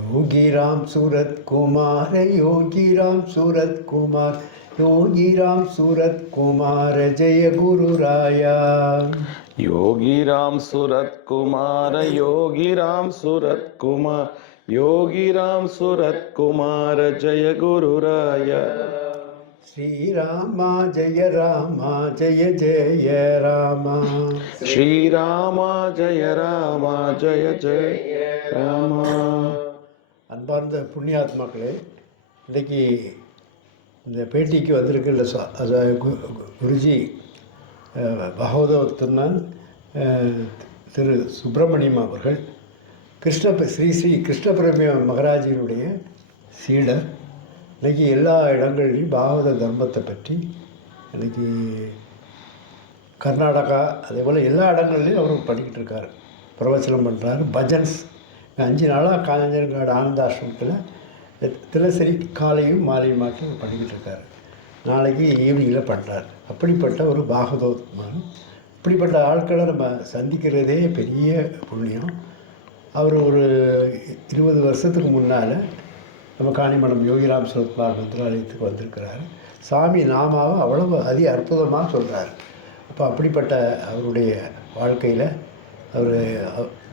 योगी राम सूरत कुमार, योगी राम सूरत कुमार, योगी राम सूरत कुमार, जय गुरु राया। योगी राम सूरत कुमार, योगी राम सूरत कुमार, योगी राम सूरत कुमार, जय गुरु राया। श्री रामा जय रामा, जय जय रामा। श्री रामा जय रामा, जय जय रामा. அன்பார்ந்த புண்ணியாத்மாக்களே, இன்றைக்கி இந்த பேட்டிக்கு வந்திருக்கிற குருஜி பகவதத்தன்னான் திரு சுப்பிரமணியம் அவர்கள் ஸ்ரீ ஸ்ரீ கிருஷ்ணபிரம மகராஜினுடைய சீடர். இன்றைக்கி எல்லா இடங்கள்லையும் பாகவத தர்மத்தை பற்றி இன்றைக்கி கர்நாடகா அதே போல் எல்லா இடங்கள்லையும் அவர் பண்ணிக்கிட்டு இருக்கார், பிரவச்சனம் பண்ணுறாரு. பஜன்ஸ் 5 நாளாக காஞ்சனங்காடு ஆனந்தாசிரமத்தில் தினசரி காலையும் மாலையும் மாற்றி பண்ணிக்கிட்டு இருக்கார். நாளைக்கு ஈவினிங்கில் பண்ணுறார். அப்படிப்பட்ட ஒரு பாகவதோத்மான். இப்படிப்பட்ட ஆட்களை நம்ம சந்திக்கிறதே பெரிய புண்ணியம். அவர் ஒரு 20 வருஷத்துக்கு முன்னால் நம்ம காணிமடம் யோகிராம் சுரத்குமார் மந்திராலயத்துக்கு வந்திருக்கிறார். சாமி நாமாவை அவ்வளவு அற்புதமாக சொல்கிறார். அப்போ அப்படிப்பட்ட அவருடைய வாழ்க்கையில்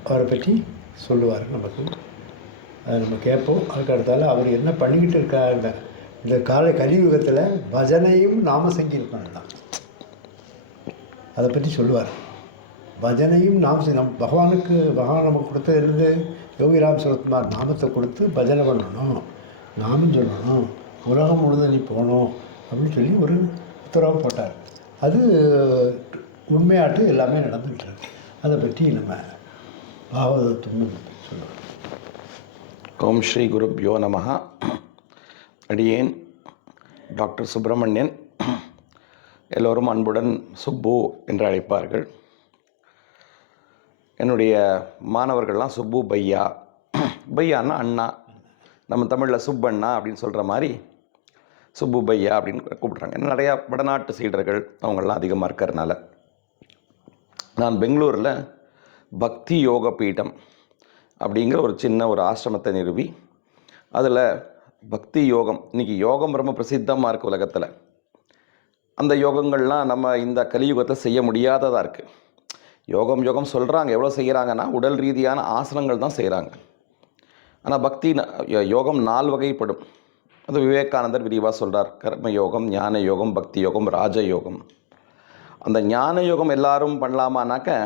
அவரை பற்றி சொல்லுவார் நமக்கு. அதை நம்ம கேட்போம். அதுக்கு அடுத்தால அவர் என்ன பண்ணிக்கிட்டு இருக்காங்க இந்த கலியுகத்தில் பஜனையும் நாம சங்கீர்த்தனம் தான். அதை பற்றி சொல்லுவார். பஜனையும் பகவான் நமக்கு கொடுத்தது இருந்து யோகிராம் சுரத்குமார் நாமத்தை கொடுத்து பஜனை பண்ணணும், நாமும் சொல்லணும், உலகம் முழுதும் நீ போகணும் அப்படின்னு சொல்லி ஒரு உத்தரவு போட்டார். அது உண்மையாட்டு எல்லாமே நடந்துகிட்ருக்கு. அதை பற்றி நம்ம பாகவதத்துவம் சொல்லுவோம். ஓம் ஸ்ரீ குருப்யோ நமஹ. அடியேன் டாக்டர் சுப்பிரமணியன், எல்லோரும் அன்புடன் சுப்பு என்று அழைப்பார்கள். என்னுடைய மாணவர்கள்லாம் சுப்பு பையா, பையான்னா அண்ணா, நம்ம தமிழில் சுப்பண்ணா அப்படின்னு சொல்கிற மாதிரி சுப்பு பையா அப்படின்னு கூப்பிட்றாங்க. நிறையா வடநாட்டு சீடர்கள் அவங்களாம் அதிகமாக இருக்கிறதுனால நான் பெங்களூரில் பக்தி யோக பீடம் அப்படிங்கிற ஒரு சின்ன ஒரு ஆசிரமத்தை நிறுவி அதில் பக்தி யோகம், இன்றைக்கி யோகம் ரொம்ப பிரசித்தமாக இருக்குது உலகத்தில். அந்த யோகங்கள்லாம் நம்ம இந்த கலியுகத்தில் செய்ய முடியாததாக இருக்குது. யோகம் சொல்கிறாங்க, எவ்வளோ செய்கிறாங்கன்னா உடல் ரீதியான ஆசனங்கள் தான் செய்கிறாங்க. ஆனால் பக்தி யோகம் 4 வகைப்படும். அது விவேகானந்தர் விரிவாக சொல்கிறார். கர்ம யோகம், ஞான யோகம், பக்தி யோகம், ராஜயோகம். அந்த ஞான யோகம் எல்லாரும் பண்ணலாமானாக்க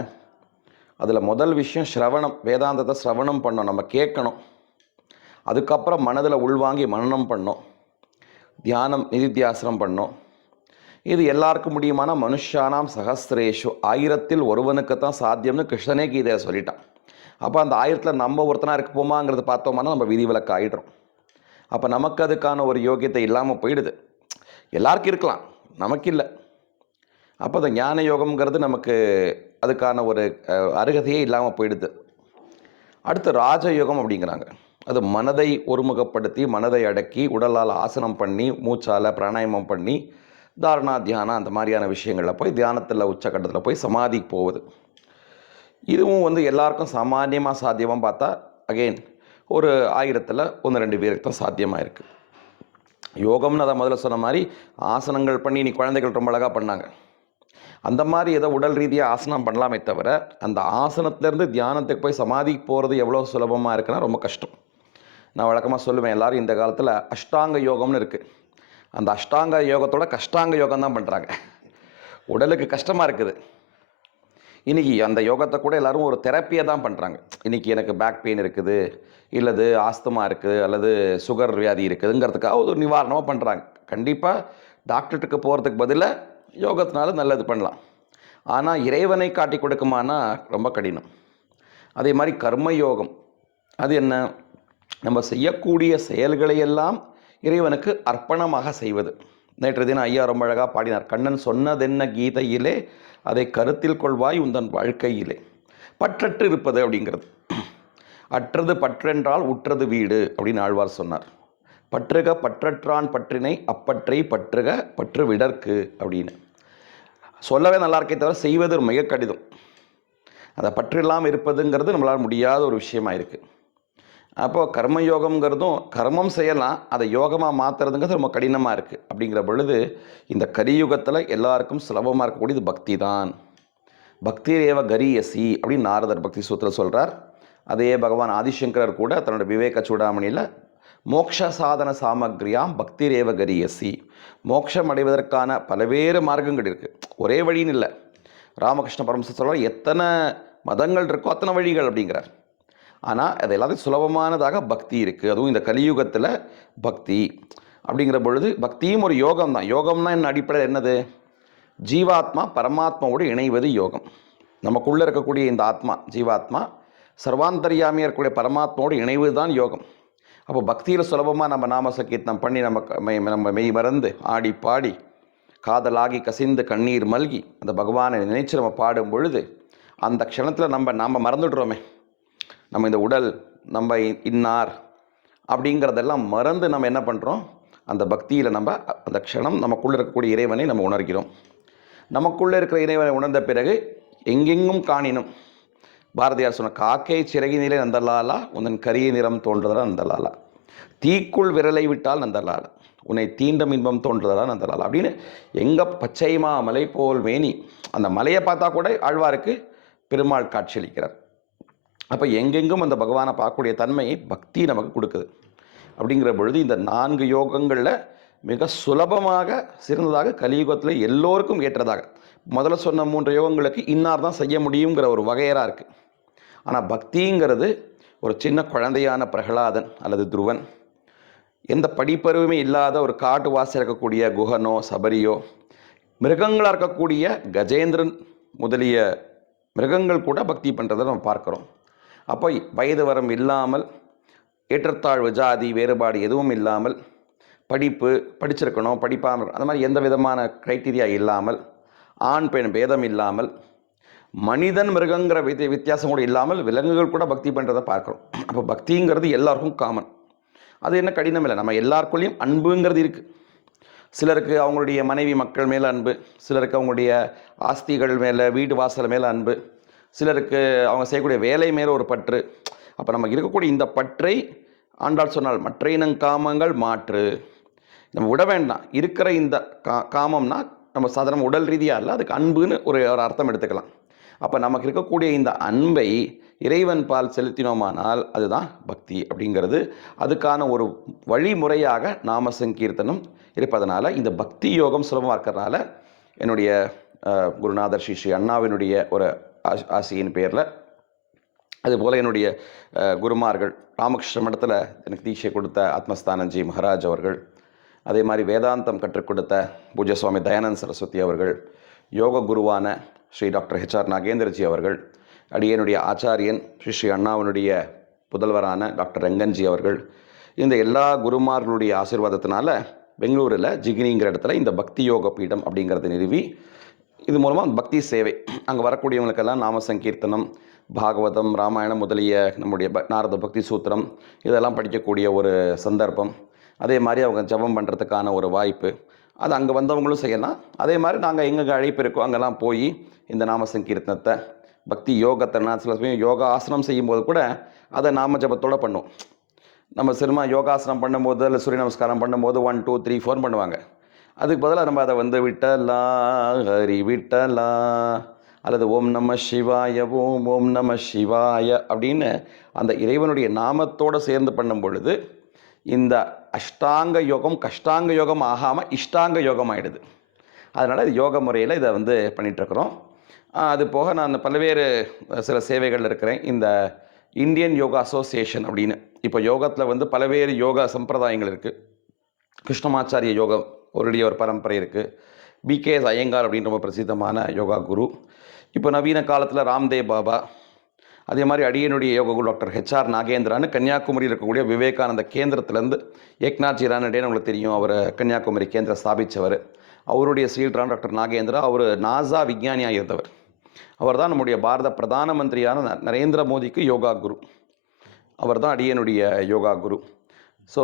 அதில் முதல் விஷயம் ஸ்ரவணம். வேதாந்தத்தை ஸ்ரவணம் பண்ணோம், நம்ம கேட்கணும். அதுக்கப்புறம் மனதில் உள்வாங்கி மனனம் பண்ணோம். தியானம் நிதித்தியாசனம் பண்ணோம். இது எல்லாருக்கும் முடியுமானா மனுஷானாம் சகஸ்திரேஷு, 1000ல் ஒருவனுக்கு தான் சாத்தியம்னு கிருஷ்ணனே கீதையை சொல்லிட்டான். அப்போ அந்த 1000ல் நம்ம ஒருத்தனாக இருக்க போமாங்கிறது பார்த்தோம்னா நம்ம விதிவிலக்கு ஆகிடுறோம். அப்போ நமக்கு அதுக்கான ஒரு யோகியத்தை இல்லாமல் போயிடுது. எல்லாருக்கும் இருக்கலாம், நமக்கு இல்லை. அப்போ அந்த ஞான யோகம்ங்கிறது நமக்கு அதுக்கான ஒரு அருகதையே இல்லாமல் போயிடுது. அடுத்து ராஜயோகம் அப்படிங்கிறாங்க. அது மனதை ஒருமுகப்படுத்தி, மனதை அடக்கி, உடலால் ஆசனம் பண்ணி, மூச்சால் பிராணாயாமம் பண்ணி, தாரணா தியானம் அந்த மாதிரியான விஷயங்களில் போய் தியானத்தில் உச்சக்கட்டத்தில் போய் சமாதிக்கு போகுது. இதுவும் எல்லாருக்கும் சாமானியமாக சாத்தியமாக பார்த்தா அகெயின் ஒரு 1000ல் 1-2 பேருக்கு தான் சாத்தியமாக இருக்குது. யோகம்னு அதை முதல்ல சொன்ன மாதிரி ஆசனங்கள் பண்ணி நீ குழந்தைகள் ரொம்ப அழகாக பண்ணாங்க. அந்த மாதிரி ஏதோ உடல் ரீதியாக ஆசனம் பண்ணலாமே தவிர அந்த ஆசனத்திலேருந்து தியானத்துக்கு போய் சமாதிக்கு போகிறது எவ்வளோ சுலபமாக இருக்குன்னா ரொம்ப கஷ்டம். நான் வழக்கமாக சொல்லுவேன், எல்லோரும் இந்த காலத்தில் அஷ்டாங்க யோகம்னு இருக்குது. அந்த அஷ்டாங்க யோகத்தோட கஷ்டாங்க யோகம் தான் பண்ணுறாங்க. உடலுக்கு கஷ்டமாக இருக்குது. இன்றைக்கி அந்த யோகத்தை கூட எல்லோரும் ஒரு தெரப்பியை தான் பண்ணுறாங்க. இன்றைக்கி எனக்கு பேக் பெயின் இருக்குது, இல்லது ஆஸ்துமா இருக்குது, அல்லது சுகர் வியாதி இருக்குதுங்கிறதுக்காக ஒரு நிவாரணமாக பண்ணுறாங்க. கண்டிப்பாக டாக்டர்கிட்ட போகிறதுக்கு பதிலாக யோகத்தினால நல்லது பண்ணலாம். ஆனால் இறைவனை காட்டி கொடுக்குமானா ரொம்ப கடினம். அதே மாதிரி கர்ம யோகம், அது என்ன? நம்ம செய்யக்கூடிய செயல்களையெல்லாம் இறைவனுக்கு அர்ப்பணமாக செய்வது. நேற்று தினம் ஐயா ரொம்ப அழகாக பாடினார். கண்ணன் சொன்னதென்ன கீதையிலே, அதை கருத்தில் கொள்வாய் உந்தன் வாழ்க்கையிலே. பற்றற்று இருப்பது அப்படிங்கிறது. அற்றது பற்றென்றால் உற்றது வீடு அப்படின்னு ஆழ்வார் சொன்னார். பற்றுக பற்றற்றான் பற்றினை அப்பற்றை பற்றுக பற்று விடற்கு அப்படின்னு சொல்லவே நல்லா இருக்கே தவிர செய்வது மிக கடினம். அதை பற்றில்லாமல் இருப்பதுங்கிறது நம்மளால் முடியாத ஒரு விஷயமா இருக்குது. அப்போது கர்மயோகம்ங்கிறதும் கர்மம் செய்யலாம், அதை யோகமாக மாற்றுறதுங்கிறது ரொம்ப கடினமாக இருக்குது. அப்படிங்கிற பொழுது இந்த கலியுகத்தில் எல்லாருக்கும் சுலபமாக இருக்கக்கூடியது பக்தி தான். பக்தி ஏவ கரியசி அப்படின்னு நாரதர் பக்தி சூத்திரம் சொல்கிறார். அதே பகவான் ஆதிசங்கரர் கூட தன்னோட விவேக சூடாமணியில் மோக்ஷ சாதன சாமக்ரியாம் பக்தி ரேவ கரியசி, மோட்சம் அடைவதற்கான பல்வேறு மார்க்கங்கள் இருக்குது, ஒரே வழின்னு இல்லை. ராமகிருஷ்ண பரமஹம்சர் சொல்கிறார் எத்தனை மதங்கள் இருக்கோ அத்தனை வழிகள் அப்படிங்கிறார். ஆனால் அது எல்லாத்தையும் சுலபமானதாக பக்தி இருக்குது. அதுவும் இந்த கலியுகத்தில் பக்தி அப்படிங்கிற பொழுது பக்தியும் ஒரு யோகம் தான். யோகம்னா என்ன அடிப்படையில் என்னது? ஜீவாத்மா பரமாத்மாவோடு இணைவது யோகம். நமக்குள்ளே இருக்கக்கூடிய இந்த ஆத்மா ஜீவாத்மா சர்வாந்தரியாமியாக இருக்கக்கூடிய பரமாத்மாவோடு இணைவது தான் யோகம். அப்போ பக்தியில் சுலபமாக நம்ம நாம சங்கீர்த்தனம் பண்ணி நம்ம மெய் மறந்து ஆடி பாடி காதலாகி கசிந்து கண்ணீர் மல்கி அந்த பகவானை நினைச்சு நம்ம பாடும் பொழுது அந்த க்ஷணத்தில் நம்ம மறந்துடுறோமே, நம்ம இந்த உடல் நம்ம இன்னார் அப்படிங்கிறதெல்லாம் மறந்து நம்ம என்ன பண்ணுறோம், அந்த பக்தியில் நம்ம அந்த க்ஷணம் நமக்குள்ளே இருக்கக்கூடிய இறைவனை நம்ம உணர்கிறோம். நமக்குள்ளே இருக்கிற இறைவனை உணர்ந்த பிறகு எங்கெங்கும் காணினும் பாரதியார் சொன்ன காக்கை சிறகினிலே நந்தலாலா உந்தன் கரிய நிறம் தோன்றுதலா நந்தலாலா, தீக்குள் விரலை விட்டால் நந்தலாலா உன்னை தீண்டம் இன்பம் தோன்றுதலா நந்தலாலா அப்படின்னு எங்கே பச்சைமா மலை போல் மேனி அந்த மலையை பார்த்தா கூட ஆழ்வாருக்கு பெருமாள் காட்சியளிக்கிறார். அப்போ எங்கெங்கும் அந்த பகவானை பார்க்கக்கூடிய தன்மையை பக்தி நமக்கு கொடுக்குது. அப்படிங்கிற பொழுது இந்த 4 யோகங்களில் மிக சுலபமாக சிறந்ததாக கலியுகத்தில் எல்லோருக்கும் ஏற்றதாக முதல்ல சொன்ன 3 யோகங்களுக்கு இன்னார் தான் செய்ய முடியுங்கிற ஒரு வகையராக இருக்குது. ஆனால் பக்திங்கிறது ஒரு சின்ன குழந்தையான பிரகலாதன் அல்லது துருவன், எந்த படிப்பறிவுமே இல்லாத ஒரு காட்டுவாசி இருக்கக்கூடிய குஹனோ சபரியோ, மிருகங்களாக இருக்கக்கூடிய கஜேந்திரன் முதலிய மிருகங்கள் கூட பக்தி பண்ணுறதை நம்ம பார்க்குறோம். அப்போ வயது வரம் இல்லாமல் ஏற்றத்தாழ்வு ஜாதி வேறுபாடு எதுவும் இல்லாமல் படிச்சிருக்கணும் படிப்பாமல் அந்த மாதிரி எந்த விதமான க்ரைட்டீரியா இல்லாமல் ஆண் பெண் பேதம் இல்லாமல் மனிதன் மிருகங்கிற வித்தியாசம் கூட இல்லாமல் விலங்குகள் கூட பக்தி பண்ணுறதை பார்க்குறோம். அப்போ பக்திங்கிறது எல்லாருக்கும் காமன். அது என்ன கடினம் இல்லை, நம்ம எல்லாருக்குள்ளேயும் அன்புங்கிறது இருக்குது. சிலருக்கு அவங்களுடைய மனைவி மக்கள் மேலே அன்பு, சிலருக்கு அவங்களுடைய ஆஸ்திகள் மேலே வீடு வாசல் மேலே அன்பு, சிலருக்கு அவங்க செய்யக்கூடிய வேலை மேலே ஒரு பற்று. அப்போ நமக்கு இருக்கக்கூடிய இந்த பற்றை ஆண்டாள் சொன்னால் மற்ற இனங்காமங்கள் மாற்று, நம்ம விட வேண்டாம். இருக்கிற இந்த காமம்னா நம்ம சாதாரண உடல் ரீதியாக இல்லை, அதுக்கு அன்புன்னு ஒரு அர்த்தம் எடுத்துக்கலாம். அப்போ நமக்கு இருக்கக்கூடிய இந்த அன்பை இறைவன் பால் செலுத்தினோமானால் அதுதான் பக்தி அப்படிங்கிறது. அதுக்கான ஒரு வழிமுறையாக நாம சங்கீர்த்தனம் இருப்பதனால இந்த பக்தி யோகம் சுலபமாக இருக்கிறதுனால என்னுடைய குருநாதர் ஸ்ரீ அண்ணாவினுடைய ஒரு ஆசையின் பேரில், அதுபோல் என்னுடைய குருமார்கள் ராமகிருஷ்ண மடத்தில் எனக்கு தீட்சை கொடுத்த ஆத்மஸ்தானஞ்சி மகாராஜ் அவர்கள், அதே மாதிரி வேதாந்தம் கற்றுக் கொடுத்த பூஜ்ய சுவாமி தயானந்த் சரஸ்வதி அவர்கள், யோக குருவான ஸ்ரீ டாக்டர் HR நாகேந்திரஜி அவர்கள், அடியனுடைய ஆச்சாரியன் ஸ்ரீ அண்ணாவினுடைய புதல்வரான டாக்டர் ரெங்கன்ஜி அவர்கள், இந்த எல்லா குருமார்களுடைய ஆசீர்வாதத்தினால பெங்களூரில் ஜிகினிங்கிற இடத்துல இந்த பக்தி யோக பீடம் அப்படிங்கிறது நிறுவி இது மூலமாக பக்தி சேவை அங்கே வரக்கூடியவங்களுக்கெல்லாம் நாம சங்கீர்த்தனம் பாகவதம் ராமாயணம் முதலிய நம்முடைய நாரத பக்தி சூத்திரம் இதெல்லாம் படிக்கக்கூடிய ஒரு சந்தர்ப்பம், அதே மாதிரி அவங்க ஜபம் பண்ணுறதுக்கான ஒரு வாய்ப்பு, அது அங்கே வந்தவங்களும் செய்யலாம். அதே மாதிரி நாங்கள் எங்கே அழைப்பு இருக்கோ அங்கெல்லாம் போய் இந்த நாம சங்கீர்த்தனத்தை பக்தி யோகத்தை நான் சில சமயம் யோகா ஆசனம் செய்யும்போது கூட அதை நாம ஜபத்தோடு பண்ணுவோம். நம்ம சினிமா யோகாசனம் பண்ணும்போது இல்லை சூரிய நமஸ்காரம் பண்ணும்போது 1 2 3 4 பண்ணுவாங்க. அதுக்கு பதிலாக நம்ம அதை விட்டலா ஹரி விட்டலா அல்லது ஓம் நம சிவாய ஓம் நம சிவாய அப்படின்னு அந்த இறைவனுடைய நாமத்தோடு சேர்ந்து பண்ணும் பொழுது இந்த அஷ்டாங்க யோகம் கஷ்டாங்க யோகம் ஆகாமல் இஷ்டாங்க யோகம் ஆகிடுது. அதனால் இது யோக முறையில் இதை பண்ணிகிட்ருக்குறோம். அது போக நான் பல்வேறு சில சேவைகள் இருக்கிறேன். இந்த இந்தியன் யோகா அசோசியேஷன் அப்படின்னு இப்போ யோகத்தில் பல்வேறு யோகா சம்பிரதாயங்கள் இருக்குது. கிருஷ்ணமாச்சாரிய யோகம் அவருடைய ஒரு பரம்பரை இருக்குது. BKS ஐயங்கார் அப்படின்னு ரொம்ப பிரசித்தமான யோகா குரு. இப்போ நவீன காலத்தில் ராம்தேவ் பாபா, அதே மாதிரி அடியனுடைய யோக குரு டாக்டர் HR நாகேந்திரான்னு கன்னியாகுமரியில் இருக்கக்கூடிய விவேகானந்த கேந்திரத்திலேருந்து ஏக்நாத் ஜிரானடேன்னு உங்களுக்கு தெரியும், அவர் கன்னியாகுமரி கேந்திரம் ஸ்தாபித்தவர். அவருடைய சீல்ரான் டாக்டர் நாகேந்திரா, அவர் நாசா விஞ்ஞானியாக இருந்தவர். அவர் தான் நம்முடைய பாரத பிரதான மந்திரியான நரேந்திர மோடிக்கு யோகா குரு. அவர் தான் அடியனுடைய யோகா குரு. ஸோ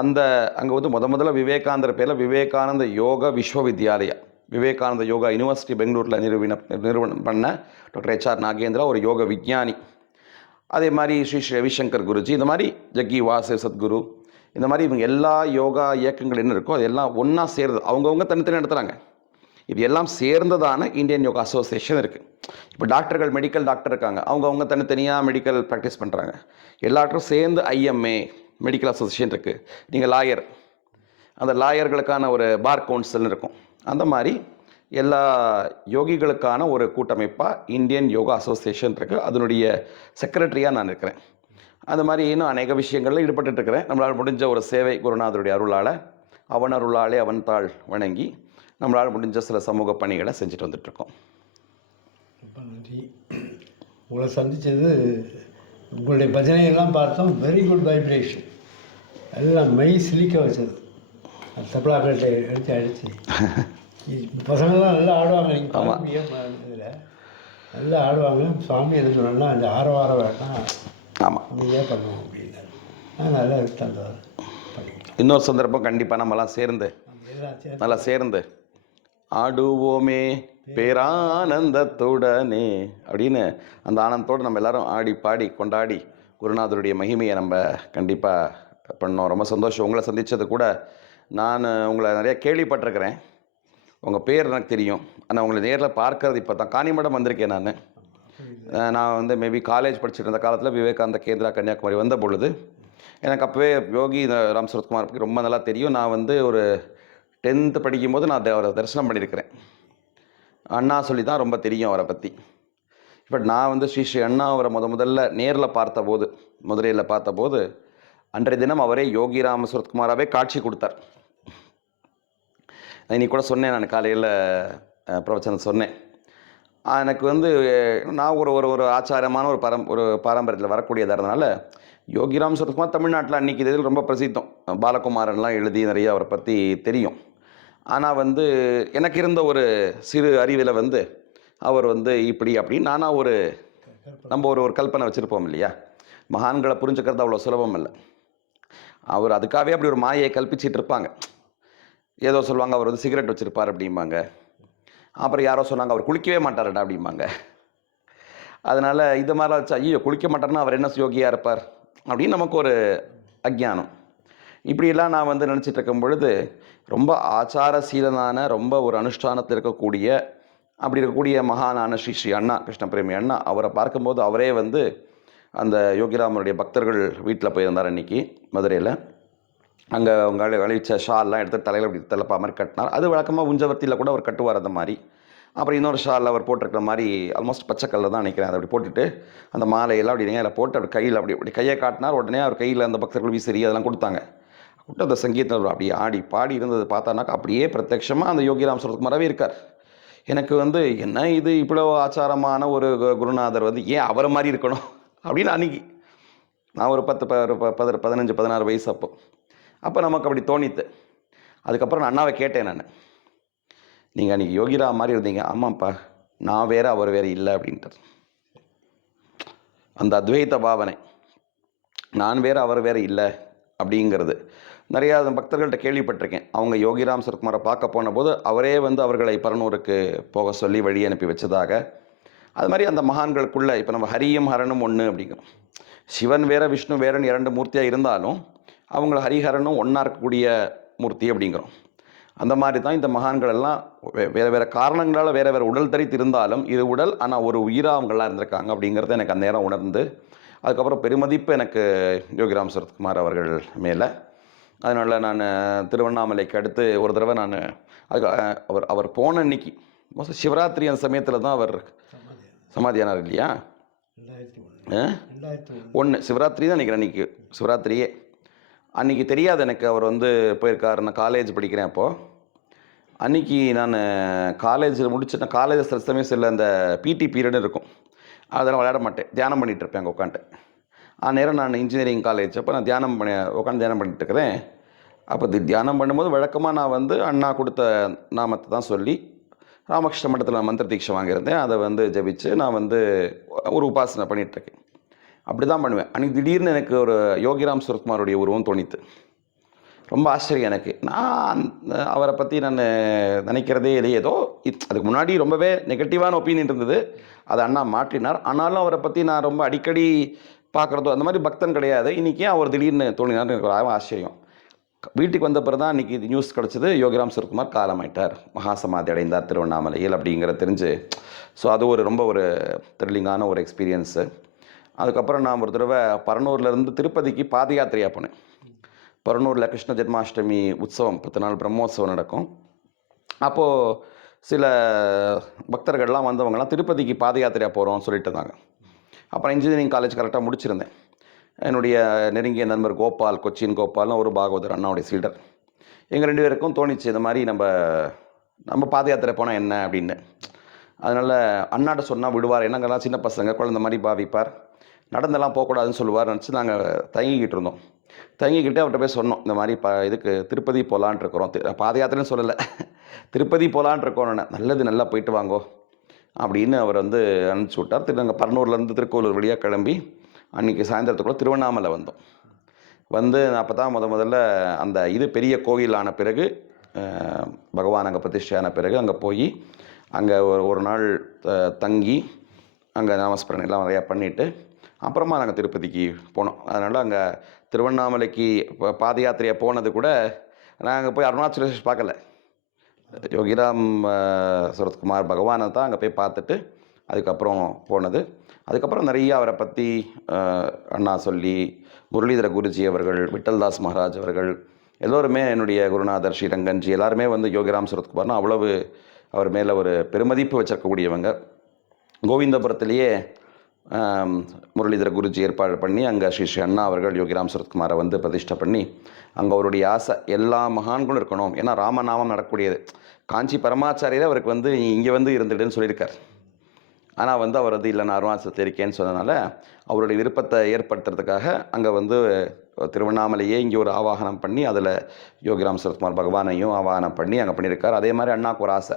அங்கே முதல்ல விவேகானந்தர் பேரில் விவேகானந்த யோகா விஸ்வவித்யாலயா, விவேகானந்த யோகா யூனிவர்சிட்டி பெங்களூரில் நிறுவனம் பண்ண டாக்டர் HR நாகேந்திரா ஒரு யோக விஞ்ஞானி. அதே மாதிரி ஸ்ரீ ரவிசங்கர் குருஜி, இந்த மாதிரி ஜக்கி வாசு சத்குரு, இந்த மாதிரி இவங்க எல்லா யோகா இயக்கங்கள் என்ன இருக்கோ அது எல்லாம் ஒன்றா சேருது. அவங்கவுங்க தனித்தனி நடத்துகிறாங்க. இது எல்லாம் சேர்ந்ததான இந்தியன் யோகா அசோசியேஷன் இருக்குது. இப்போ டாக்டர்கள், மெடிக்கல் டாக்டர் இருக்காங்க, அவங்கவுங்க தனித்தனியாக மெடிக்கல் ப்ராக்டிஸ் பண்ணுறாங்க. எல்லாரும் சேர்ந்து ஐஎம்ஏ மெடிக்கல் அசோசியேஷன் இருக்குது. நீங்கள் லாயர், அந்த லாயர்களுக்கான ஒரு பார் கவுன்சில்னு இருக்கும். அந்த மாதிரி எல்லா யோகிகளுக்கான ஒரு கூட்டமைப்பாக இந்தியன் யோகா அசோசியேஷன் இருக்குது. அதனுடைய செக்ரட்டரியாக நான் இருக்கிறேன். அந்த மாதிரி இன்னும் அநேக விஷயங்களில் ஈடுபட்டுருக்கிறேன். நம்மளால் முடிஞ்ச ஒரு சேவை குருநாதருடைய அருளால், அவன் அருளாலே அவன் தாள் வணங்கி நம்மளால் முடிஞ்ச சில சமூக பணிகளை செஞ்சுட்டு வந்துட்டுருக்கோம். ரொம்ப நன்றி. உங்களை சந்தித்தது, உங்களுடைய பஜனையெல்லாம் பார்த்தோம். வெரி குட் வைப்ரேஷன், எல்லாம் மெய் சிலிக்க வச்சது. தபலாக்கட்டை எடுத்து அடித்து பசங்கள்லாம் நல்லா ஆடுவாங்க. நீங்கள் பார்க்க இதில் நல்லா ஆடுவாங்க. சுவாமி எது சொன்னா அந்த ஆரவாரம் வேண்டாம், ஆமாம், நீயே பண்ணுவோம் அப்படின்னாரு. நான் நல்லா தந்தார் பண்ணிக்கிட்டேன். இன்னொரு சந்தர்ப்பம் கண்டிப்பாக நம்மலாம் சேர்ந்து நல்லா சேர்ந்து ஆடுவோமே பேரானந்தத்துடனே அப்படின்னு அந்த ஆனந்தத்தோடு நம்ம எல்லாரும் ஆடி பாடி கொண்டாடி குருநாதருடைய மகிமையை நம்ம கண்டிப்பாக பண்ணோம். ரொம்ப சந்தோஷம். உங்களை சந்தித்தது கூட நான் உங்களை நிறையா கேள்விப்பட்டிருக்கிறேன். உங்கள் பேர் எனக்கு தெரியும், ஆனால் உங்களை நேரில் பார்க்கறது இப்போ தான். காணிமடம் வந்திருக்கேன் நான் வந்து மேபி காலேஜ் படிச்சுட்டு இருந்த காலத்தில் விவேகானந்த கேந்திரா கன்னியாகுமரி வந்த பொழுது எனக்கு அப்போவே யோகி ராம் சரத்குமார் பற்றி ரொம்ப நல்லா தெரியும். நான் வந்து ஒரு 10th படிக்கும்போது நான் அவரை தரிசனம் பண்ணியிருக்கிறேன். அண்ணா சொல்லி தான் ரொம்ப தெரியும் அவரை பற்றி. இப்போ நான் வந்து ஸ்ரீ அண்ணா அவரை முதல்ல நேரில் பார்த்தபோது, மதுரையில் பார்த்தபோது, அன்றைய தினம் அவரே யோகி ராம சரத்குமாராகவே காட்சி கொடுத்தார். இன்னைக்கு கூட சொன்னேன், நான் காலையில் பிரவச்சனம் சொன்னேன். எனக்கு வந்து நான் ஒரு ஆச்சாரமான ஒரு பாரம்பரியத்தில் வரக்கூடியதாக இருந்தனால யோகிராம் சரத்குமார் தமிழ்நாட்டில் அன்றைக்கி இதில் ரொம்ப பிரசித்தம். பாலகுமாரன்லாம் எழுதி நிறைய அவரை பற்றி தெரியும். ஆனால் வந்து எனக்கு இருந்த ஒரு சிறு அறிவில் வந்து அவர் வந்து இப்படி அப்படின்னு நானாக நம்ம ஒரு கல்பனை வச்சுருப்போம் இல்லையா. மகான்களை புரிஞ்சுக்கிறது அவ்வளோ சுலபம் இல்லை. அவர் அதுக்காகவே அப்படி ஒரு மாயை கல்பிச்சிட்டு இருப்பாங்க. ஏதோ சொல்லுவாங்க அவர் வந்து சிகரெட் வச்சுருப்பார் அப்படிம்பாங்க. அப்புறம் யாரோ சொன்னாங்க அவர் குளிக்கவே மாட்டார்டா அப்படிம்பாங்க. அதனால் இது மாதிரிலாம் வச்சு ஐயோ குளிக்க மாட்டார்னா அவர் என்ன யோகியாக இருப்பார் அப்படின்னு நமக்கு ஒரு அஜ்ஞானம். இப்படியெல்லாம் நான் வந்து நினச்சிட்டு இருக்கும் பொழுது ரொம்ப ஆச்சாரசீலனான, ரொம்ப ஒரு அனுஷ்டானத்தில் இருக்கக்கூடிய, அப்படி இருக்கக்கூடிய மகானான ஸ்ரீ அண்ணா, கிருஷ்ண பிரேமி அண்ணா, அவரை பார்க்கும்போது அவரே வந்து அந்த யோகிராமருடைய பக்தர்கள் வீட்டில் போயிருந்தார் அன்றைக்கி மதுரையில். அங்கே அவங்க அழிச்ச ஷால்லாம் எடுத்து தலையில் அப்படி தலைப்பா மாதிரி கட்டினார். அது வழக்கமாக உஞ்சவர்த்தியில் கூட அவர் கட்டுவார் அந்த மாதிரி. அப்புறம் இன்னொரு ஷாலில் அவர் போட்டிருக்கிற மாதிரி ஆல்மோஸ்ட் பச்சைக்கல்ல தான் நினைக்கிறேன். அதை அப்படி போட்டுட்டு அந்த மாலையெல்லாம் அப்படி அதில் போட்டு அப்படி கையில் அப்படி கையை காட்டினார். உடனே அவர் கையில் அந்த பக்தர்கள் விசிறி அதெல்லாம் கொடுத்தாங்க. விட்டு அந்த சங்கீதத்தில் அப்படி ஆடி பாடி இருந்தது பார்த்தானாக்கா அப்படியே பிரத்யட்சமாக அந்த யோகிராம் சரத்குமாராகவே இருக்கார். எனக்கு வந்து என்ன இது இவ்வளோ ஆச்சாரமான ஒரு குருநாதர் வந்து ஏன் அவரை மாதிரி இருக்கணும் அப்படின்னு அன்றைக்கி நான் ஒரு 15-16 வயசு அப்போ நமக்கு அப்படி தோணித்து. அதுக்கப்புறம் நான் அண்ணாவை கேட்டேன், நீங்கள் அன்றைக்கி யோகிராம் மாதிரி இருந்தீங்க. ஆமாம்ப்பா, நான் வேறு அவர் வேறு இல்லை அப்படின்ட்டு. அந்த அத்வைத பாவனை, நான் வேறு அவர் வேறு இல்லை அப்படிங்கிறது நிறையா பக்தர்கள்ட்ட கேள்விப்பட்டிருக்கேன். அவங்க யோகிராம் சரத்குமாரை பார்க்க போன போது அவரே வந்து அவர்களை பரனூருக்கு போக சொல்லி வழி அனுப்பி வச்சதாக. அது மாதிரி அந்த மகான்களுக்குள்ளே இப்போ நம்ம ஹரியும் ஹரனும் ஒன்று அப்படிங்கிறோம். சிவன் வேற விஷ்ணு வேறன்னு 2 மூர்த்தியாக இருந்தாலும் அவங்கள ஹரிஹரனும் ஒன்றா இருக்கக்கூடிய மூர்த்தி அப்படிங்கிறோம். அந்த மாதிரி தான் இந்த மகான்கள் எல்லாம் வேறு காரணங்களால் வேறு உடல் தரித்து இருந்தாலும் இது உடல், ஆனால் ஒரு உயிராக அவங்களாம் இருந்திருக்காங்க அப்படிங்கிறத எனக்கு அந்த நேரம் உணர்ந்து அதுக்கப்புறம் பெருமதிப்பு எனக்கு யோகிராம் சரத்குமார் அவர்கள் மேலே. அதனால் நான் திருவண்ணாமலைக்கு அடுத்து ஒரு தடவை நான் அவர் போன அன்னைக்கு மோஸ்ட்லி சிவராத்திரி அந்த சமயத்தில் தான் அவர் சமாதியானார் இல்லையா. 2001 சிவராத்திரி தான் நினைக்கிறேன். அன்றைக்கி சிவராத்திரியே அன்றைக்கி தெரியாது எனக்கு அவர் வந்து போயிருக்கார். நான் காலேஜ் படிக்கிறேன் அப்போது. அன்றைக்கி நான் காலேஜில் முடிச்சுட்டு காலேஜ் சில சமயம் அந்த பிடி பீரியடு இருக்கும், அதெல்லாம் விளையாட மாட்டேன், தியானம் பண்ணிகிட்டு இருப்பேன் அங்கே உட்காந்துட்டு. நேரம் நான் இன்ஜினியரிங் காலேஜ் அப்போ நான் உட்காந்து தியானம் பண்ணிட்டு இருக்கிறேன். அப்போ தியானம் பண்ணும்போது வழக்கமாக நான் வந்து அண்ணா கொடுத்த நாமத்தை தான் சொல்லி ராமகிருஷ்ண மட்டத்தில் நான் மந்திர தீட்சை வாங்கியிருந்தேன். அதை வந்து ஜபிச்சு நான் வந்து ஒரு உபாசனை பண்ணிகிட்ருக்கேன். அப்படி தான் பண்ணுவேன். அன்றைக்கி திடீர்னு எனக்கு ஒரு யோகிராம் சரத்குமாருடைய உருவம் தோணித்து. ரொம்ப ஆச்சரியம் எனக்கு. நான் அவரை பற்றி நான் நினைக்கிறதே இல்லையே. ஏதோ அதுக்கு முன்னாடி ரொம்பவே நெகட்டிவான ஒப்பீனியன் இருந்தது, அதை அண்ணா மாற்றினார். ஆனாலும் அவரை பற்றி நான் ரொம்ப அடிக்கடி பார்க்குறதோ அந்த மாதிரி பக்தன் கிடையாது. இன்றைக்கி ஏன் அவர் திடீர்னு தோணினார்னு எனக்கு ஒரு ஆச்சரியம். வீட்டுக்கு வந்த பிறகு தான் அன்றைக்கி நியூஸ் கிடச்சிது, யோகிராம் சரத்குமார் காலமாயிட்டார், மகாசமாதி அடைந்தார் திருவண்ணாமலையில் அப்படிங்கிறது தெரிஞ்சு. ஸோ அது ஒரு ரொம்ப ஒரு த்ரில்லிங்கான ஒரு எக்ஸ்பீரியன்ஸு. அதுக்கப்புறம் நான் ஒரு தடவை பரனூர்லேருந்து திருப்பதிக்கு பாத யாத்திரையாக போனேன். பரனூரில் கிருஷ்ண ஜென்மாஷ்டமி உற்சவம் 10 நாள் பிரம்மோற்சவம் நடக்கும். அப்போது சில பக்தர்கள்லாம் வந்தவங்கலாம் திருப்பதிக்கு பாத யாத்திரையாக போகிறோம்னு சொல்லிட்டு இருந்தாங்க. அப்புறம் இன்ஜினியரிங் காலேஜ் கரெக்டாக முடிச்சிருந்தேன். என்னுடைய நெருங்கிய நண்பர் கோபால், கொச்சின் கோபால்னு ஒரு பாகவதர் அண்ணாவுடைய சீடர். எங்கள் 2 பேருக்கும் தோணிச்சு, இந்த மாதிரி நம்ம பாத யாத்திரை போனால் என்ன அப்படின்னு. அதனால் அண்ணாட்ட சொன்னால் விடுவார், என்னங்கெல்லாம் சின்ன பசங்க குழந்த மாதிரி பாவிப்பார், நடந்தெல்லாம் போகக்கூடாதுன்னு சொல்லுவார் நினச்சி நாங்கள் தயங்கிக்கிட்டு இருந்தோம். தயங்கிக்கிட்டு அவர்கிட்ட போய் சொன்னோம், இந்த மாதிரி இதுக்கு திருப்பதி போகலான்ட்டு இருக்கிறோம். பாத யாத்திரைன்னு சொல்லலை, திருப்பதி போகலான்ட்டு இருக்கோம். நல்லது, நல்லா போயிட்டு வாங்கோ அப்படின்னு அவர் அனுப்பிச்சி விட்டார். நாங்கள் பரனூர்லேருந்து திருக்கோவிலூர் வழியாக கிளம்பி அன்றைக்கி சாயந்தரத்துக்குள்ளே திருவண்ணாமலை வந்தோம். அப்போ தான் முதல்ல அந்த பெரிய கோவில் ஆன பிறகு, பகவான் அங்கே பிரதிஷ்டை ஆன பிறகு அங்கே போய் அங்கே ஒரு நாள் தங்கி அங்கே நாமஸ்மரணை எல்லாம் நிறையா பண்ணிவிட்டு அப்புறமா நாங்கள் திருப்பதிக்கு போனோம். அதனால் அங்கே திருவண்ணாமலைக்கு பாத யாத்திரையாக போனது கூட நாங்கள் போய் அருணாச்சலேஸ்வர் பார்க்கல. யோகிராம் சரத்குமார் பகவானை தான் அங்கே போய் பார்த்துட்டு அதுக்கப்புறம் போனது. அதுக்கப்புறம் நிறைய அவரை பற்றி அண்ணா சொல்லி, முரளிதர குருஜி அவர்கள், விட்டல்தாஸ் மகாராஜ் அவர்கள் எல்லோருமே, என்னுடைய குருநாதர் ஸ்ரீரங்கன்ஜி எல்லாருமே யோகிராம் சரத்குமார்னா அவ்வளவு அவர் மேலே ஒரு பெருமதிப்பு வச்சிருக்கக்கூடியவங்க. கோவிந்தபுரத்திலேயே முரளிதர குருஜி ஏற்பாடு பண்ணி அங்கே ஸ்ரீ அண்ணா அவர்கள் யோகிராம் சரத்குமாரை பிரதிஷ்டை பண்ணி அங்கே அவருடைய ஆசை எல்லா மகான்களும் இருக்கணும். ஏன்னா ராமநாமம் நடக்கூடியது. காஞ்சி பரமாச்சாரியர் அவருக்கு இங்கே இருந்துடுன்னு சொல்லியிருக்கார். ஆனால் அவர் இல்லை, நான் அருணாச்சலத்தில் இருக்கேன்னு சொன்னதுனால அவருடைய விருப்பத்தை ஏற்படுத்துறதுக்காக அங்கே திருவண்ணாமலையே இங்கே ஒரு ஆவாகனம் பண்ணி அதில் யோகிராம் சரத்குமார் பகவானையும் ஆவாகனம் பண்ணி அங்கே பண்ணியிருக்கார். அதே மாதிரி அண்ணாவுக்கு ஒரு ஆசை,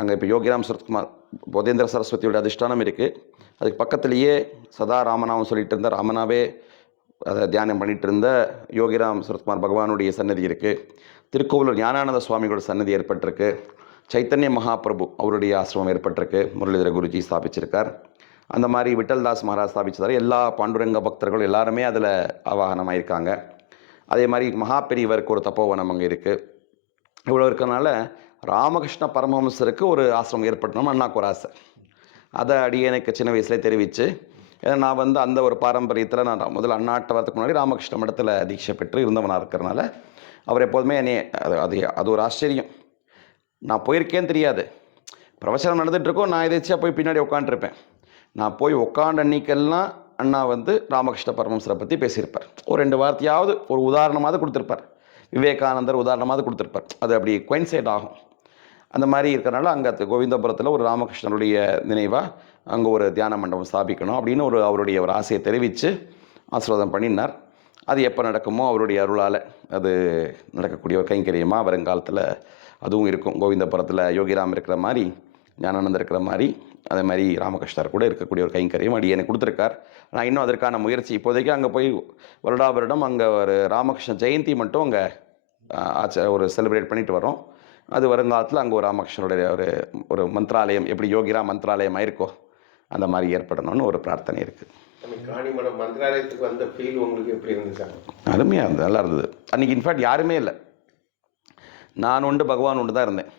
அங்கே இப்போ யோகிராம் சரத்குமார் போதேந்திர சரஸ்வதியோட அதிஷ்டானம் இருக்குது, அதுக்கு பக்கத்துலேயே சதா ராமநாமம் சொல்லிட்டு இருந்த ராமனாவே அதை தியானம் பண்ணிகிட்டு இருந்த யோகிராம் சரத்குமார் பகவானுடைய சன்னதி இருக்குது. திருக்கோவிலூர் ஞானானந்த சுவாமிகளோட சன்னதி ஏற்பட்டிருக்கு. சைத்தன்ய மகாபிரபு அவருடைய ஆசிரமம் ஏற்பட்டிருக்கு, முரளிதர குருஜி ஸ்தாபிச்சிருக்கார். அந்த மாதிரி விட்டல்தாஸ் மகாராஜ் ஸ்தாபிச்சதால் எல்லா பாண்டுரங்க பக்தர்கள் எல்லாருமே அதில் ஆவாகனமாயிருக்காங்க. அதே மாதிரி மகாபெரிவருக்கு ஒரு தப்போவனம் அங்கே இருக்குது. இவ்வளோ இருக்கிறதுனால ராமகிருஷ்ண பரமஹம்சருக்கு ஒரு ஆசிரமம் ஏற்படணும்னு அண்ணாக்கு ஒரு ஆசை. அதை எனக்கு சின்ன வயசுலேயே தெரிவித்து, ஏன்னா நான் அந்த ஒரு பாரம்பரியத்தில் நான் முதல்ல அண்ணாட்ட வரதுக்கு முன்னாடி ராமகிருஷ்ண மடத்தில் தீட்சை பெற்று இருந்தவனாக இருக்கிறனால அவர் எப்போதுமே அது ஒரு ஆச்சரியம். நான் போயிருக்கேன்னு தெரியாது, பிரவச்சனம் நடந்துகிட்ருக்கோம், நான் எதாச்சியாக போய் பின்னாடி உட்காந்துருப்பேன். நான் போய் உட்காண்ட அன்னைக்கெல்லாம் அண்ணா ராமகிருஷ்ண பரமஹம்சரை பற்றி பேசியிருப்பார். ஒரு 2 வார்த்தையாவது ஒரு உதாரணமாவது கொடுத்துருப்பார். விவேகானந்தர் உதாரணமாவது கொடுத்துருப்பார். அது அப்படி கோயின்சைட் ஆகும். அந்த மாதிரி இருக்கிறனால அங்கே கோவிந்தபுரத்தில் ஒரு ராமகிருஷ்ணனுடைய நினைவாக அங்கே ஒரு தியான மண்டபம் ஸ்தாபிக்கணும் அப்படின்னு அவருடைய ஒரு ஆசையை தெரிவித்து ஆசீர்வாதம் பண்ணினார். அது எப்போ நடக்குமோ அவருடைய அருளால் அது நடக்கக்கூடிய ஒரு கைங்கரியமாக வருங்காலத்தில் அதுவும் இருக்கும். கோவிந்தபுரத்தில் யோகிராம் இருக்கிற மாதிரி, ஞானானந்தர் இருக்கிற மாதிரி, அதே மாதிரி ராமகிருஷ்ணர் கூட இருக்கக்கூடிய ஒரு கைங்கரியம் எனக்கு கொடுத்துருக்கார். நான் இன்னும் அதற்கான முயற்சி இப்போதைக்கு அங்கே போய் வருடம் அங்கே ஒரு ராமகிருஷ்ண ஜெயந்தி மட்டும் அங்கே ஒரு செலிப்ரேட் பண்ணிட்டு வரோம். அது வருங்காலத்தில் அங்கே ஒரு ராமகிருஷ்ணனுடைய ஒரு மந்திராலயம், எப்படி யோகிராம் மந்திராலயம் ஆயிருக்கோ அந்த மாதிரி ஏற்படணும்னு ஒரு பிரார்த்தனை இருக்குது. காணிமடம் மந்திராலயத்துக்கு வந்த ஃபீல் உங்களுக்கு எப்படி இருந்துச்சு சார்? அருமையாக இருந்தது, நல்லா இருந்தது. அன்றைக்கி இன்ஃபேக்ட் யாருமே இல்லை, நான் உண்டு பகவான் உண்டு தான் இருந்தேன்.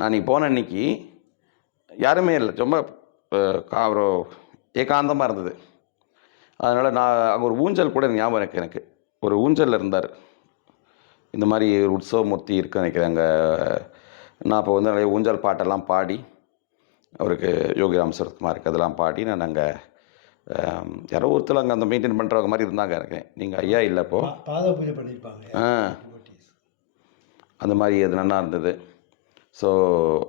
நான் நீ போன அன்றைக்கி யாருமே இல்லை, ரொம்ப ஒரு ஏகாந்தமாக இருந்தது. அதனால் நான் அங்கே ஒரு ஊஞ்சல் கூட ஞாபகம் எனக்கு ஒரு ஊஞ்சலில் இருந்தார். இந்த மாதிரி ஒரு உற்சவமூர்த்தி இருக்குன்னு நினைக்கிறேன் அங்கே. நான் அப்போ நிறைய ஊஞ்சல் பாட்டெல்லாம் பாடி அவருக்கு யோகிராம் சரத்குமாருக்கு அதெல்லாம் பாடி நான் அங்கே யாரோ ஒருத்தர் அங்கே அந்த மெயின்டைன் பண்ணுறவங்க மாதிரி இருந்தாங்க எனக்கு. நீங்கள் ஐயா இல்லை இப்போது பாத பூஜை பண்ணியிருப்பாங்க. அந்த மாதிரி அது நல்லா இருந்தது. ஸோ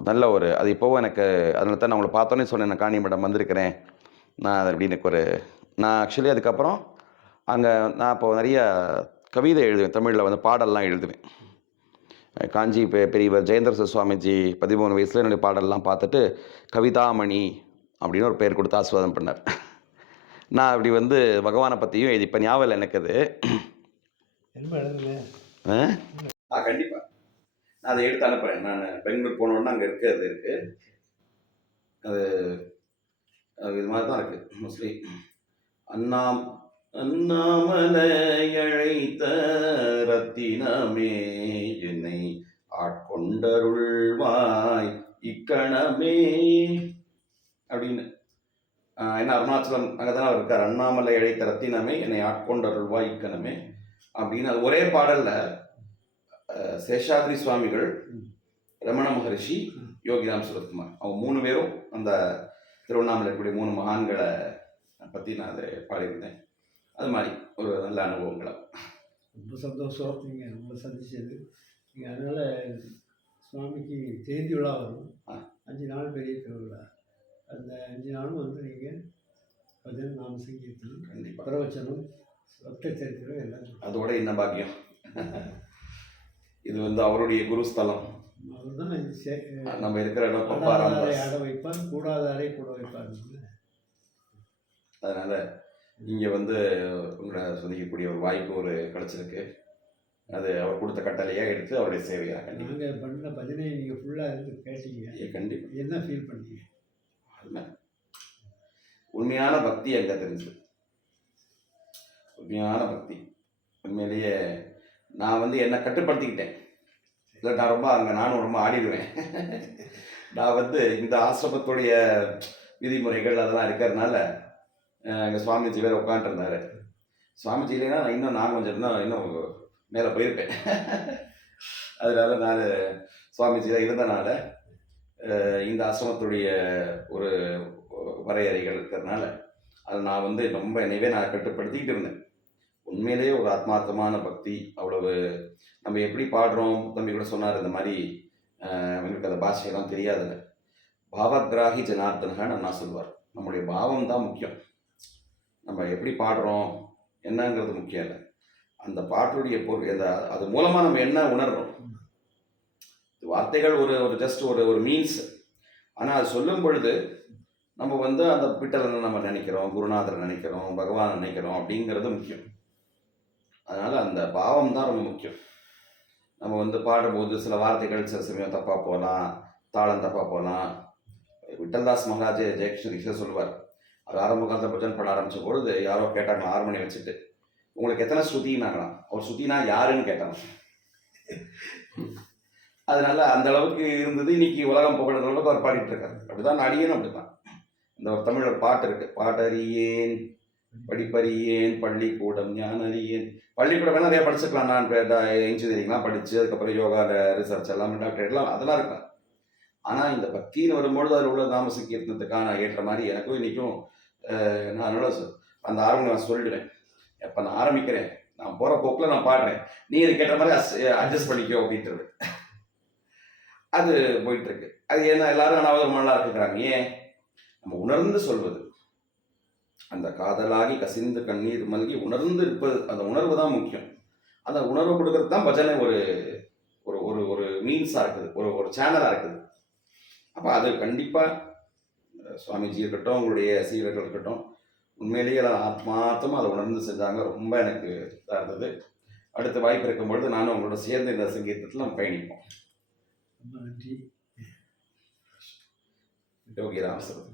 நல்ல அது இப்போவும் எனக்கு, அதனால தான் நான் உங்களை பார்த்தோன்னே சொன்னேன், நான் காணிமடம் வந்திருக்கிறேன் நான் அப்படின்னு நான் ஆக்சுவலி அதுக்கப்புறம் அங்கே நான் இப்போ நிறைய கவிதை எழுதுவேன், தமிழில் பாடல்லாம் எழுதுவேன். காஞ்சி பெரியவர் ஜெயேந்திர சுவாமிஜி 13 வயசில் என்னுடைய பாடல்லாம் பார்த்துட்டு கவிதாமணி அப்படின்னு ஒரு பெயர் கொடுத்து ஆசீர்வாதம் பண்ணார். நான் அப்படி பகவானை பற்றியும் எழுதி, இப்போ ஞாபகம் எனக்கு அது கண்டிப்பாக நான் அதை எடுத்து அனுப்புகிறேன். நான் பெங்களூர் போனோன்னா அங்கே இருக்குது, அது இருக்குது. அது இது மாதிரி தான் இருக்குது மோஸ்ட்லி. அண்ணாம் அண்ணாமலை அழைத்த ரத்தினமே என்னை ஆட்கொண்டருள்வாய் இக்கணமே அப்படின்னு. என்ன அருணாச்சலம் அங்கே தானே அவர் இருக்கார். அண்ணாமலை அழைத்த ரத்தினமே என்னை ஆட்கொண்டருள்வாய் இக்கணமே அப்படின்னு. அது ஒரே பாடல்ல சேஷாத்ரி சுவாமிகள், ரமண மகரிஷி, யோகிராம் சுரத்குமார் அவங்க 3 பேரும் அந்த திருவண்ணாமலை இருக்கக்கூடிய 3 மகான்களை பற்றி நான் அதை பாடியிருந்தேன். அது மாதிரி ஒரு நல்ல அனுபவங்களை. ரொம்ப சந்தோஷம் நீங்கள் நம்மளை சந்திச்சது. நீங்கள் அதனால் சுவாமிக்கு ஜெயந்தி விழா வரும். 5 நாள் பெரிய திருவிழா. அந்த 5 நாளும் வந்து நீங்கள் பஜன், நாம சங்கீர்த்தனம், கண்டிப்பாக பிரவச்சனம், பக்த சரித்திரம் எல்லாம். அதோட என்ன பாக்கியம். இது வந்து அவருடைய குருஸ்தலம். அவர் தான் நம்ம இருக்கிற இடம் ஆடாதாரை ஆட வைப்பார், கூடாதாரை கூட வைப்பார். அதனால இங்கே வந்து உங்களை சந்திக்கக்கூடிய ஒரு வாய்ப்பு ஒரு கிடைச்சிருக்கு. அது அவர் கொடுத்த கட்டளையாக எடுத்து அவருடைய சேவையாக கண்டிப்பாக. நாங்கள் பண்ண பஜனையை நீங்கள் ஃபுல்லாக இருந்து கேட்டீங்க. கண்டிப்பாக என்ன ஃபீல் பண்ணீங்க? அதுதான் உண்மையான பக்தி அங்கே தெரிஞ்சு. உண்மையான பக்தி. உண்மையிலேயே நான் வந்து என்னை கட்டுப்படுத்திக்கிட்டேன். இல்லை நான் ரொம்ப அங்கே நானும் ரொம்ப ஆடிடுவேன். நான் வந்து இந்த ஆசிரமத்துடைய விதிமுறைகள் அதெல்லாம் இருக்கிறதுனால எங்கள் சுவாமிஜி வேறு உட்காந்துருந்தார். சுவாமிஜி இல்லைன்னா நான் இன்னும் கொஞ்சம் இன்னும் மேலே போயிருப்பேன். அதனால நான் சுவாமிஜியில் இருந்தனால இந்த ஆசிரமத்துடைய ஒரு வரையறைகள் இருக்கிறதுனால அதை நான் வந்து ரொம்ப என்னையவே நான் கட்டுப்படுத்திக்கிட்டு இருந்தேன். உண்மையிலேயே ஒரு ஆத்மார்த்தமான பக்தி. அவ்வளவு நம்ம எப்படி பாடுறோம், தம்பி கூட சொன்னார் இந்த மாதிரி எங்களுக்கு அந்த பாஷையெல்லாம் தெரியாதுல்ல. பாவகிராகி ஜனார்தனகன்னு அண்ணா சொல்வார். நம்முடைய பாவம் தான் முக்கியம். நம்ம எப்படி பாடுறோம் என்னங்கிறது முக்கியம் இல்லை. அந்த பாட்டுடைய பொருள் அது மூலமாக நம்ம என்ன உணர்றோம். வார்த்தைகள் ஒரு ஜஸ்ட் ஒரு மீன்ஸ். ஆனால் அது சொல்லும் பொழுது நம்ம வந்து அந்த பிட்டலனை நம்ம நினைக்கிறோம், குருநாதரை நினைக்கிறோம், பகவானை நினைக்கிறோம் அப்படிங்கிறது முக்கியம். அதனால் அந்த பாவம் தான் ரொம்ப முக்கியம். நம்ம வந்து பாடும்போது சில வார்த்தைகள் சில சமயம் தப்பாக போகலாம், தாளம் தப்பாக போகலாம். விட்டல்தாஸ் மகாராஜ் ஜெயகிருஷ்ண சொல்லுவார். அவர் ஆரம்ப காலத்தில் பஜன் பாட ஆரம்பித்த பொழுது யாரோ கேட்டாங்க, ஹார்மோனியம் வச்சுட்டு, உங்களுக்கு எத்தனை ஸ்ருதினாங்களாம். அவர் ஸ்ருதினா யாருன்னு கேட்டாங்க. அதனால அந்த அளவுக்கு இருந்தது. இன்னைக்கு உலகம் புகழ்ற அளவுக்கு அவர் பாடிட்டு இருக்காரு. அப்படிதான் அடியேன். அப்படிதான் இந்த ஒரு தமிழ் பாட்டு இருக்கு. பாடறியேன் படிப்பறியேன் பள்ளிக்கூடம் ஞான அறியேன். பள்ளிக்கூடம் வேணா நிறைய படிச்சுக்கலாம். நான் இன்ஜினியரிங்லாம் படித்து அதுக்கப்புறம் யோகாவில் ரிசர்ச் எல்லாம் டாக்டரேட் எல்லாம் அதெல்லாம் இருக்கலாம். ஆனால் இந்த பக்தின்னு வரும்பொழுது அதில் உள்ள நாம சங்கீர்த்தனத்துக்கான ஏற்ற மாதிரி எனக்கும் இன்றைக்கும் நான் அதனால அந்த ஆரம்பம் நான் சொல்லிடுவேன். எப்போ நான் ஆரம்பிக்கிறேன், நான் போகிற போக்கில் நான் பாடுறேன், நீ இதுக்கு ஏற்ற மாதிரி அட்ஜஸ்ட் பண்ணிக்கோ அப்படின்றது. அது போயிட்டுருக்கு. அது ஏன்னா எல்லாரும் அனாவது நல்லா இருக்குங்கிறாங்க. ஏன்? நம்ம உணர்ந்து சொல்வது. அந்த காதலாகி கசிந்து கண்ணீர் மல்கி உணர்ந்து இருப்பது, அந்த உணர்வு தான் முக்கியம். அந்த உணர்வு கொடுக்கறது தான் பஜனை ஒரு ஒரு ஒரு மீன்ஸாக இருக்குது, ஒரு சேனலாக இருக்குது. அப்போ அது கண்டிப்பாக சுவாமிஜி இருக்கட்டும், உங்களுடைய சீடர்கள் இருக்கட்டும், உண்மையிலேயே ஆத்மார்த்தமாக அதை உணர்ந்து செஞ்சாங்க. ரொம்ப எனக்கு இதாக இருந்தது. அடுத்த வாய்ப்பு இருக்கும்பொழுது நானும் உங்களோட சேர்ந்து இந்த சங்கீதத்தில் நம்ம பயணிப்போம். ரொம்ப நன்றி. யோகிராம் சார்.